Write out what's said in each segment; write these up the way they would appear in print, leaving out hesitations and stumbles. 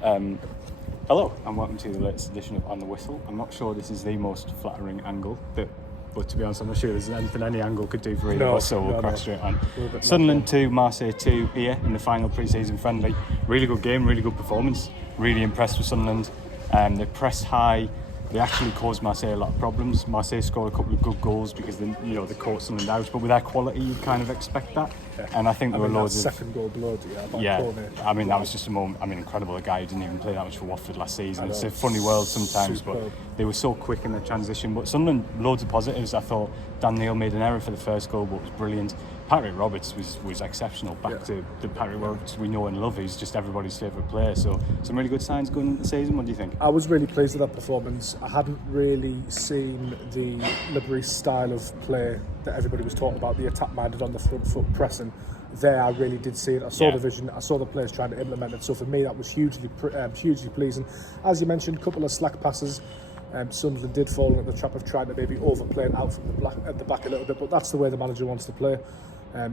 Hello and welcome to the latest edition of On the Whistle. I'm not sure this is the most flattering angle, but to be honest, I'm not sure there's anything any angle could do for either of us, so we'll crack straight on. Sunderland 2, Marseille 2 here in the final pre-season friendly. Really good game, really good performance. Really impressed with Sunderland. They pressed high. They actually caused Marseille a lot of problems. Marseille scored a couple of good goals because they caught Sunderland out. But with their quality, you kind of expect that. Yeah. And I think there were loads of second goal blood. I mean, that was just a moment. I mean, incredible. A guy who didn't even play that much for Watford last season. It's a funny world sometimes, but they were so quick in the transition. But Sunderland, loads of positives. I thought Dan Neil made an error for the first goal, but it was brilliant. Patrick Roberts was exceptional. Back to the Patrick Roberts we know and love. He's just everybody's favourite player. So some really good signs going into the season. What do you think? I was really pleased with that performance. I hadn't really seen the Libri style of play that everybody was talking about, the attack-minded on the front foot pressing. There, I really did see it. I saw the vision. I saw the players trying to implement it. So for me, that was hugely pleasing. As you mentioned, a couple of slack passes. Sunderland did fall into the trap of trying to maybe overplay it out from the back a little bit, but that's the way the manager wants to play.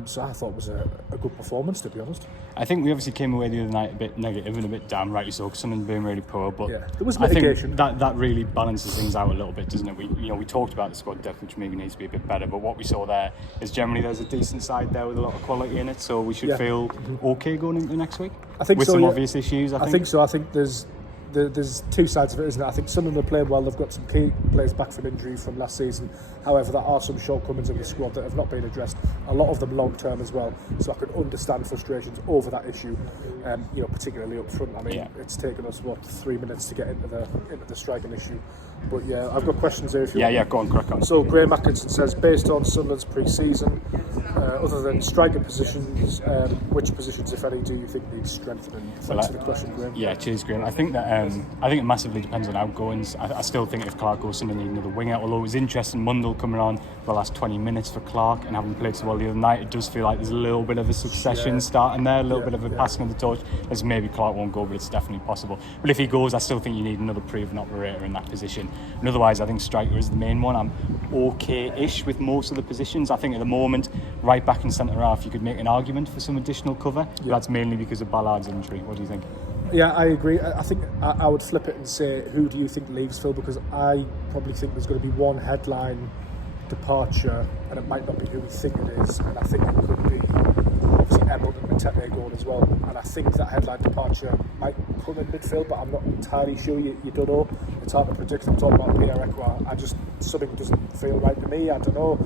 So I thought it was a good performance, to be honest. I think we obviously came away the other night a bit negative and a bit down, rightly so, because Sunderland being really poor. But there was mitigation. I think that really balances things out a little bit, doesn't it? We talked about the squad depth, which maybe needs to be a bit better. But what we saw there is generally there's a decent side there with a lot of quality in it. So we should feel okay going into next week. I think with so, some obvious issues. I think so. I think there's two sides of it, isn't it? I think Sunderland are playing well. They've got some key players back from injury from last season. However, there are some shortcomings in the squad that have not been addressed. A lot of them long term as well. So I can understand frustrations over that issue. Particularly up front. I mean, it's taken us 3 minutes to get into the striking issue. But yeah, I've got questions here. If you want. Go on, crack on. So Graham Atkinson says, based on Sunderland's pre-season, other than striking positions, which positions, if any, do you think need strengthening? Thanks for the question, Graham. Yeah, cheers, Graham. I think it massively depends on outgoings. I still think if Clark goes, Sunderland need another winger. Although it was interesting, Mundell coming on the last 20 minutes for Clark and having played so well the other night, it does feel like there's a little bit of a succession starting there, a little bit of a passing of the torch. As maybe Clark won't go, but it's definitely possible. But if he goes, I still think you need another proven operator in that position. And otherwise, I think striker is the main one. I'm okay-ish with most of the positions. I think at the moment, right back and centre half, you could make an argument for some additional cover. But that's mainly because of Ballard's injury. What do you think? Yeah, I agree. I think I would flip it and say, who do you think leaves, Phil? Because I probably think there's going to be one headline departure, and it might not be who we think it is. And I think it could be obviously Emerald and Matete going as well. And I think that headline departure might come in midfield, but I'm not entirely sure. You don't know. It's hard to predict. I'm talking about Pierre Ekwa. Something doesn't feel right to me. I don't know.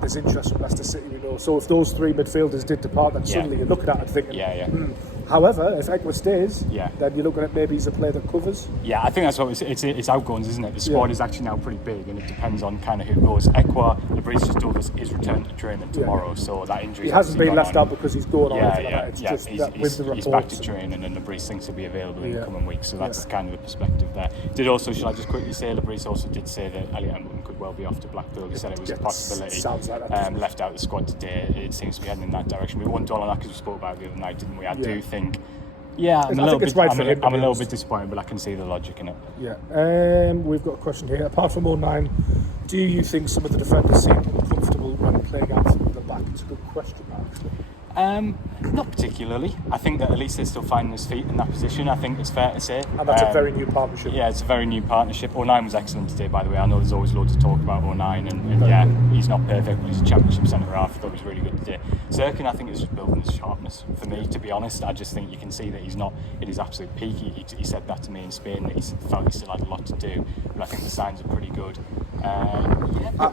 There's interest from Leicester City, we know. So if those three midfielders did depart, then suddenly you're looking at it thinking, However, if Ekwa stays, then you're looking at maybe he's a player that covers. Yeah, I think that's what it's outgoings, isn't it? The squad is actually now pretty big, and it depends on kind of who goes. Ekwa, Lebris just told us, is returned to training tomorrow, so that injury. He hasn't been left out because he's going on. He's back to training, and Lebris thinks he'll be available in the coming weeks. So that's kind of the perspective there. Shall I just quickly say, Lebris also did say that Elliot Hamilton could well be off to Blackpool. He said it was a possibility. Sounds like that. Left out the squad today. It seems to be heading in that direction. We won Dolanak, as we spoke about the other night, didn't we? I do think. Yeah, I'm a little bit disappointed, but I can see the logic in it. Yeah. We've got a question here. Apart from 09, do you think some of the defenders seem uncomfortable when playing out from the back? It's a good question, actually. Not particularly. I think that at least they're still finding his feet in that position. I think it's fair to say. And that's a very new partnership. Yeah, it's a very new partnership. 09 was excellent today, by the way. I know there's always loads of talk about 09, and he's not perfect, but he's a championship centre half. I thought he was really good today. Zirkin, I think, is just building his sharpness. For me, to be honest, I just think you can see that he's not at his absolute peak. He said that to me in Spain, that he felt he still had a lot to do, but I think the signs are pretty good.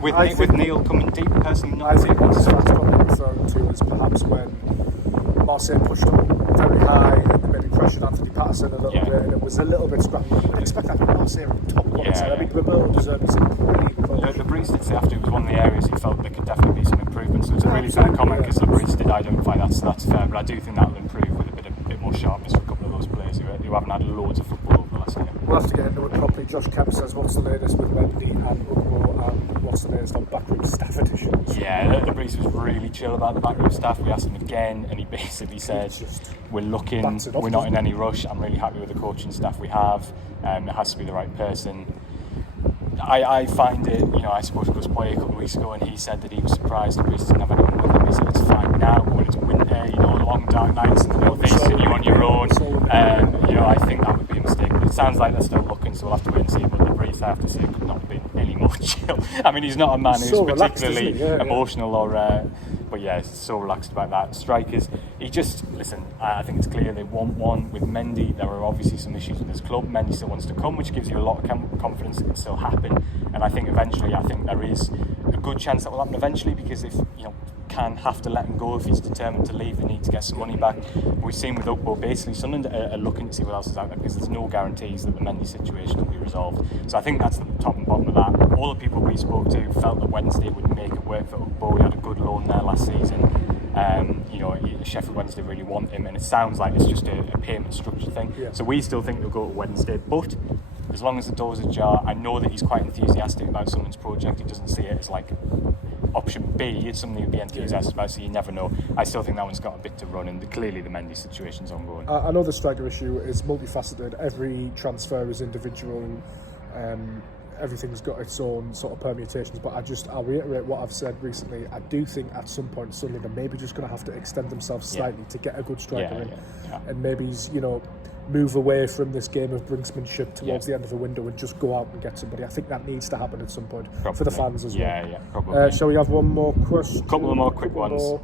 With Neil coming deep, personally, I think what I'm referring to is perhaps when Marseille pushed up very high and they maybe pressured Anthony Patterson a little bit, and it was a little bit scrappy. I expect that from Marseille on top quality. I think Roberto deserves some brilliant. Lebris did say after it was one of the areas he felt there could definitely be some improvements. So it's a really fair comment because Lebris did identify that, so that's fair. But I do think that'll improve with a bit more sharpness for a couple of those players who haven't had loads of football over the last year. We'll have to get into it properly. Josh Kemp says, what's the latest with Mendy and Ugbo, and what's the latest on Backroom staff additions? Yeah, Lebris was really chill about the Backroom staff. We asked him again, and he basically said, we're looking, we're not in any rush. I'm really happy with the coaching staff we have. It has to be the right person. I find it, I spoke to Gus Boy a couple of weeks ago and he said that he was surprised the preseason never done with him. He said it's fine now, but when it's winter, long dark nights in the northeast and you're on your own, I think that would be a mistake. But it sounds like they're still looking, so we'll have to wait and see. But the brief, I have to say, could not have been any more chill. I mean, he's not a man who's so relaxed, particularly emotional or... But yeah, he's so relaxed about that. Strikers, I think it's clear they want one with Mendy. There are obviously some issues with his club. Mendy still wants to come, which gives you a lot of confidence it can still happen. And I think eventually, there is a good chance that will happen eventually, because if, can have to let him go if he's determined to leave, they need to get some money back. We've seen with Ukbo, basically Sunderland are looking to see what else is out there, because there's no guarantees that the Mendy situation will be resolved. So I think that's the top and bottom of that. All the people we spoke to felt that Wednesday would make it work for Ukbo. He had a good loan there last season. Sheffield Wednesday really want him, and it sounds like it's just a payment structure thing. Yeah. So we still think he'll go to Wednesday, but as long as the door's ajar, I know that he's quite enthusiastic about Sunderland's project. He doesn't see it as like option B. It's something he'd be enthusiastic about, so you never know. I still think that one's got a bit to run, and clearly the Mendy situation's ongoing. I know the striker issue is multifaceted. Every transfer is individual. Everything's got its own sort of permutations, but I'll reiterate what I've said recently. I do think at some point Sunderland are maybe just going to have to extend themselves slightly to get a good striker in, and maybe move away from this game of brinksmanship towards the end of the window and just go out and get somebody. I think that needs to happen at some point for the fans as well. Yeah, probably. Shall we have one more question? Couple of more quick ones.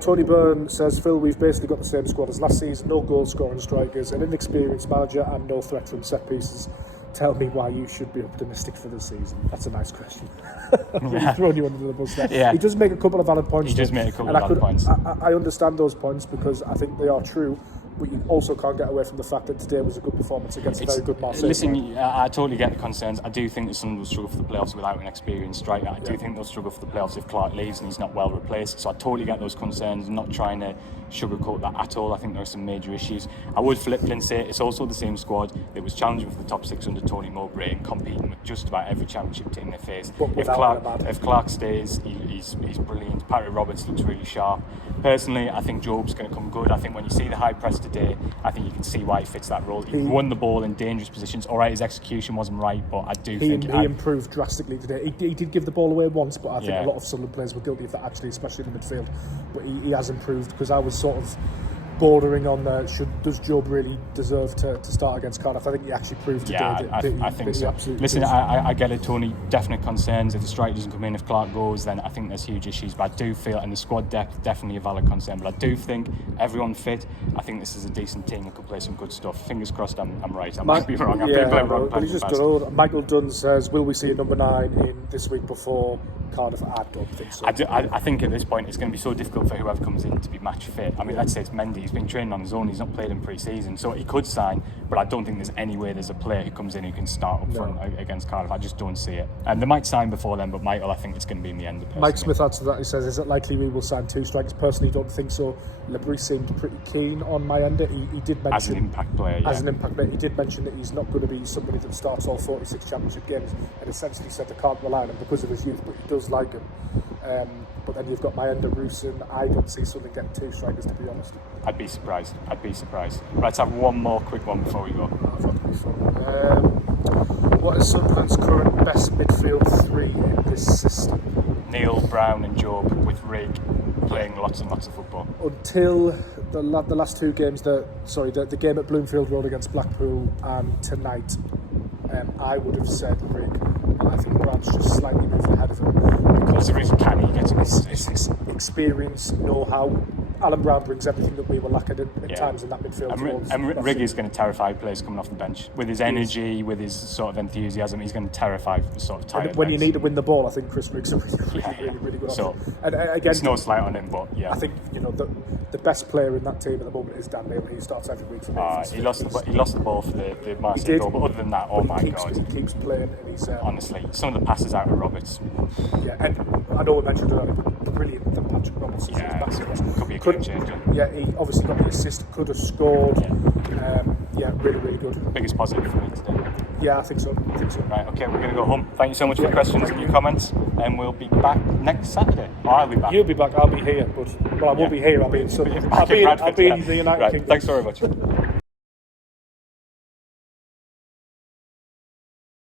Tony Byrne says, Phil, we've basically got the same squad as last season. No goal scoring strikers, an inexperienced manager, and no threat from set pieces. Tell me why you should be optimistic for the season. That's a nice question. I've thrown you under the bus there. Yeah. He does make a couple of valid points. I understand those points because I think they are true. But you also can't get away from the fact that today was a good performance against a very good Marseille. Listen, I totally get the concerns. I do think that Sunderland will struggle for the playoffs without an experienced striker. I do think they'll struggle for the playoffs if Clark leaves and he's not well replaced. So I totally get those concerns. I'm not trying to sugarcoat that at all. I think there are some major issues. I would flip it and say it's also the same squad that was challenging for the top six under Tony Mowbray and competing with just about every championship team they face. If Clark stays, he's brilliant. Patrick Roberts looks really sharp. Personally, I think Job's going to come good. I think when you see the high press today, I think you can see why he fits that role. He won the ball in dangerous positions. All right, his execution wasn't right, but I do think he improved drastically today. He did give the ball away once, but I think a lot of Sunderland players were guilty of that actually, especially in the midfield. But he has improved, because I was sort of bordering on does Job really deserve to start against Cardiff? I think he actually proved today I think so. Listen, I get it, Tony. Definite concerns. If the strike doesn't come in, if Clark goes, then I think there's huge issues. But I do feel, and the squad depth, definitely a valid concern. But I do think everyone fit. I think this is a decent team that could play some good stuff. Fingers crossed I'm right. I might be wrong. But he's just done. Michael Dunn says, will we see a number 9 in this week before Cardiff? I don't think so. I think at this point it's going to be so difficult for whoever comes in to be match fit. I mean, let's say it's Mendy. He's been training on his own. He's not played in pre-season, so he could sign. But I don't think there's any way there's a player who comes in who can start up front against Cardiff. I just don't see it. And they might sign before then, but Michael, I think it's going to be in the end. Personally. Mike Smith adds to that. He says, is it likely we will sign 2 strikers? Personally, don't think so. Labrie seemed pretty keen on my end. He did mention as an impact player. He did mention that he's not going to be somebody that starts all 46 championship games, and essentially said they can't rely on him because of his youth, but he does like him. But then you've got Mayenda, Rusin. I don't see Sunderland getting 2 strikers, to be honest. I'd be surprised. Right, let's have one more quick one before we go. What is Sunderland's current best midfield 3 in this system? Neil, Brown and Job, with Rig playing lots and lots of football. Until the last 2 games, the game at Bloomfield Road against Blackpool and tonight, I would have said Rig. I think Brown's just slightly moved ahead of him. Because there is can he get experience, know-how. Alan Brown brings everything that we were lacking at times in that midfield. And Rig is going to terrify players coming off the bench. With his energy, with his sort of enthusiasm, he's going to terrify the sort of tired when you need to win the ball, I think Chris Riggs is really good. So, and again, it's no slight on him, but I think the best player in that team at the moment is Dan Neil. He starts every week for me. He lost the ball for the Marseille goal, but other than that, God, he keeps playing, and he's honestly, some of the passes out of Roberts. Yeah, and I know we mentioned earlier, brilliant that Patrick Roberts could be a game changer. Yeah, he obviously got the assist, could have scored. Really good. Biggest positive for me today. Yeah, I think so. Right, okay, we're going to go home. Thank you so much for your questions and your comments, and we'll be back next Saturday. Or I'll be back. You'll be back. I'll be here, but I won't be here. I'll be in Sunderland. I'll be in the United Kingdom. Thanks very much.